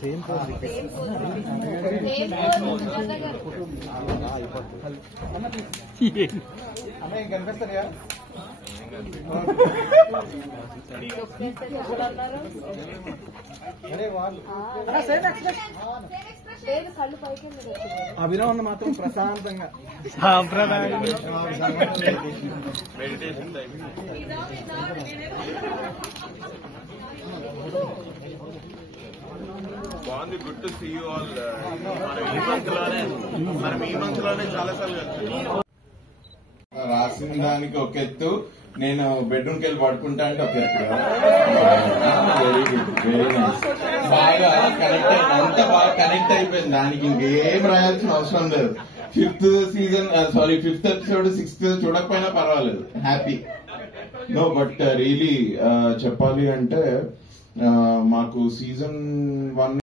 Same కనిపిస్తారా Abhinav మాత్రం ప్రశాంతంగా సాంప్రదాయం బాగుంది. Good to see you all. మనం ఈ మంత్ లోనే చాలా సార్లు రాసిన దానికి ఒక ఎత్తు, నేను బెడ్రూమ్కి వెళ్ళి పడుకుంటా అంటే ఒక ఎత్తు. Very good, very nice. బాగా కనెక్ట్ అంతా బాగా కనెక్ట్ అయిపోయింది. దానికి ఇంకేం రాయాల్సిన అవసరం లేదు. ఫిఫ్త్ ఎపిసోడ్ 6th చూడకపోయినా పర్వాలేదు, హ్యాపీ. నో బట్ రియలీ చెప్పాలి అంటే మాకు సీజన్ 1